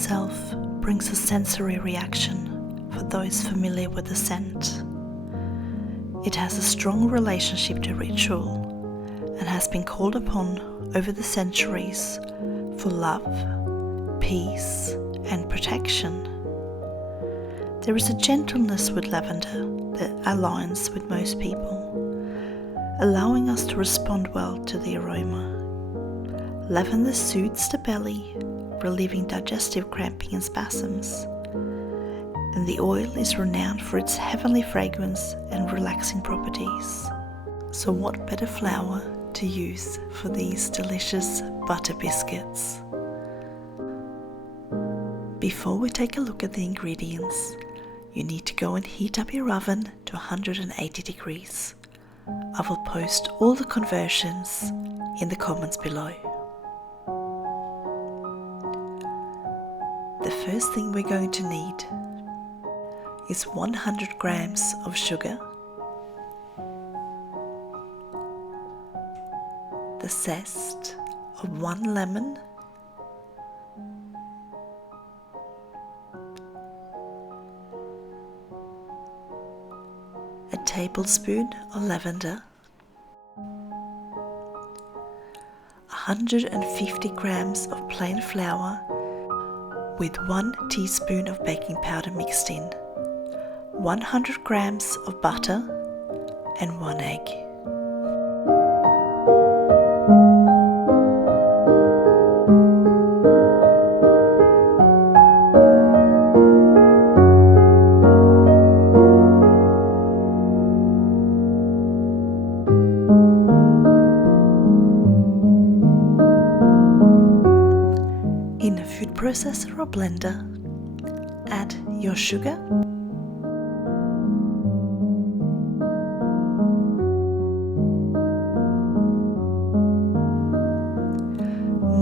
itself brings a sensory reaction for those familiar with the scent. It has a strong relationship to ritual and has been called upon over the centuries for love, peace, and protection. There is a gentleness with lavender that aligns with most people, allowing us to respond well to the aroma. Lavender soothes the belly, relieving digestive cramping and spasms, and the oil is renowned for its heavenly fragrance and relaxing properties. So what better flour to use for these delicious butter biscuits? Before we take a look at the ingredients, you need to go and heat up your oven to 180 degrees. I will post all the conversions in the comments below. The first thing we're going to need is 100 grams of sugar, the zest of 1 lemon, a tablespoon of lavender, 150 grams of plain flour with 1 teaspoon of baking powder mixed in, 100 grams of butter and 1 egg. In a food processor or blender, add your sugar,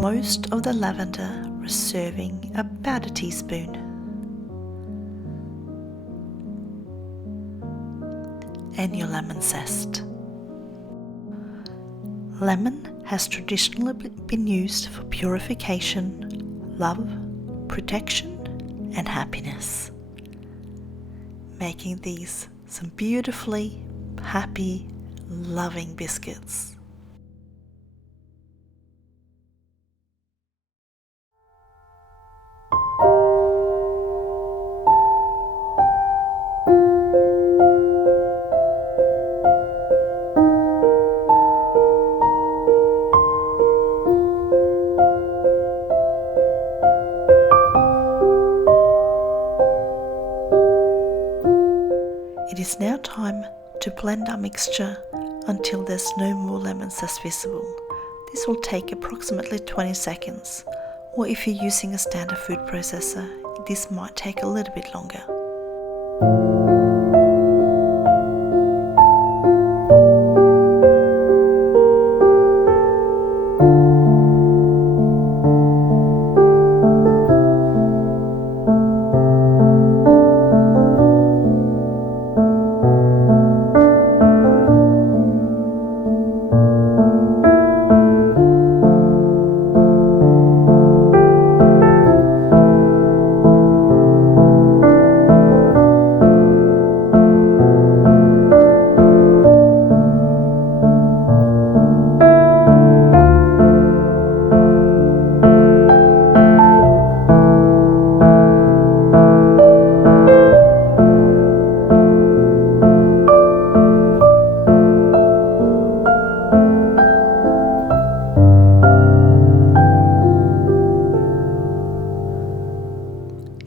most of the lavender serving about a teaspoon, and your lemon zest. Lemon has traditionally been used for purification, love, protection, and happiness, making these some beautifully happy, loving biscuits. It is now time to blend our mixture until there's no more lemon zest visible. This will take approximately 20 seconds, or if you're using a standard food processor, this might take a little bit longer.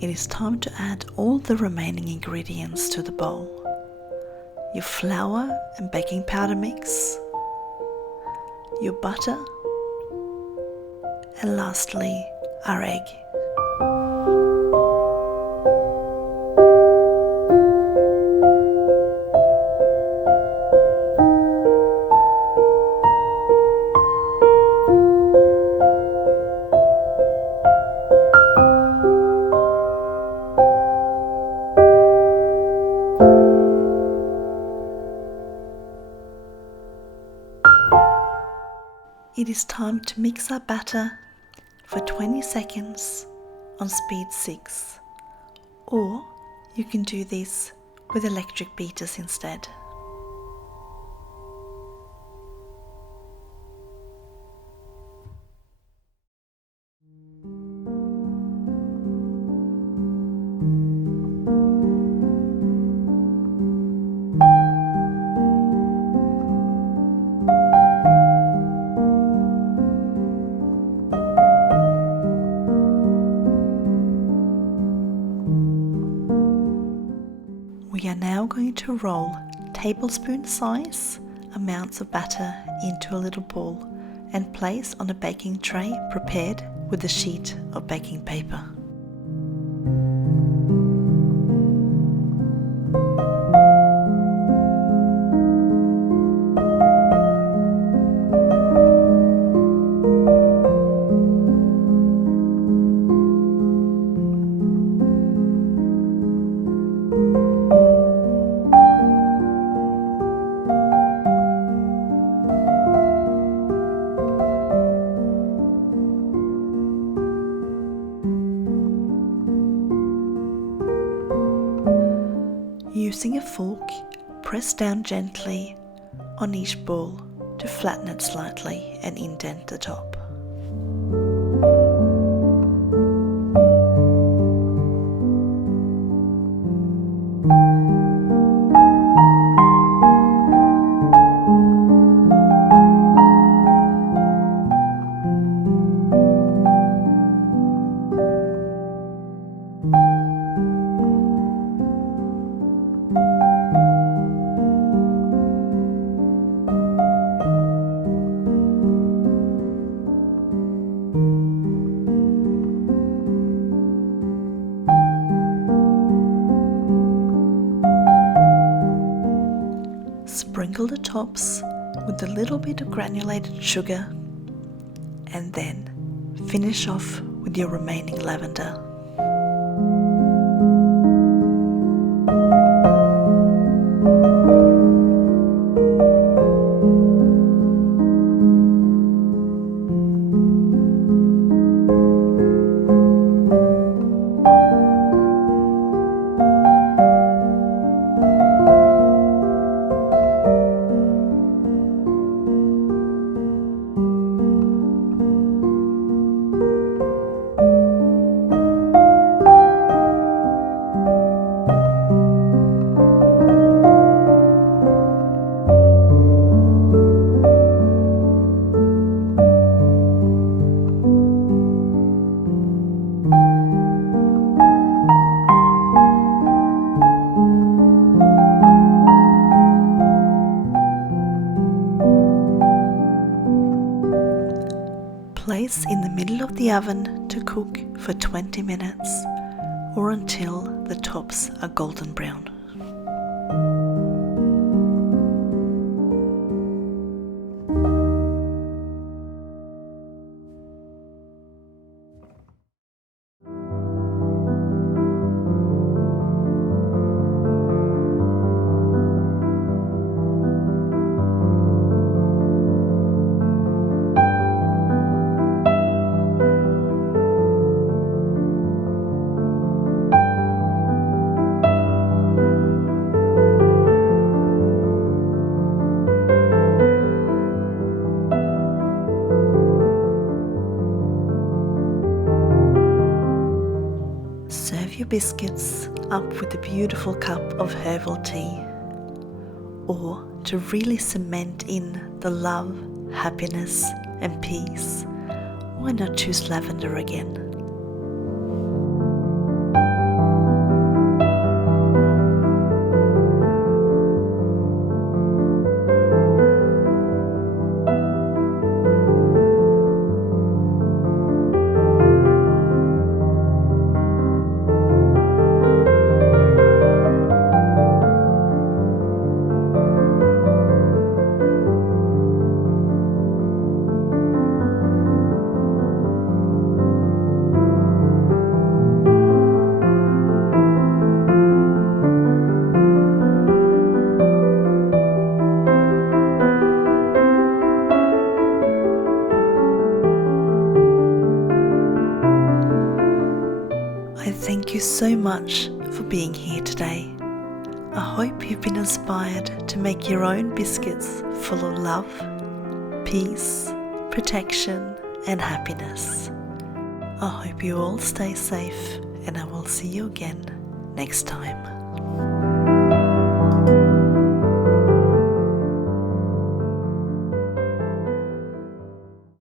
It is time to add all the remaining ingredients to the bowl. Your flour and baking powder mix, your butter, and lastly, our egg. It is time to mix our batter for 20 seconds on speed 6, or you can do this with electric beaters instead. We are now going to roll tablespoon size amounts of batter into a little ball and place on a baking tray prepared with a sheet of baking paper. Using a fork, press down gently on each ball to flatten it slightly and indent the top. Sprinkle the tops with a little bit of granulated sugar and then finish off with your remaining lavender. Place in the middle of the oven to cook for 20 minutes or until the tops are golden brown. Serve your biscuits up with a beautiful cup of herbal tea. Or to really cement in the love, happiness and peace, why not choose lavender again? thank you so much for being here today. I hope you've been inspired to make your own biscuits full of love, peace, protection and happiness. I hope you all stay safe, and I will see you again next time.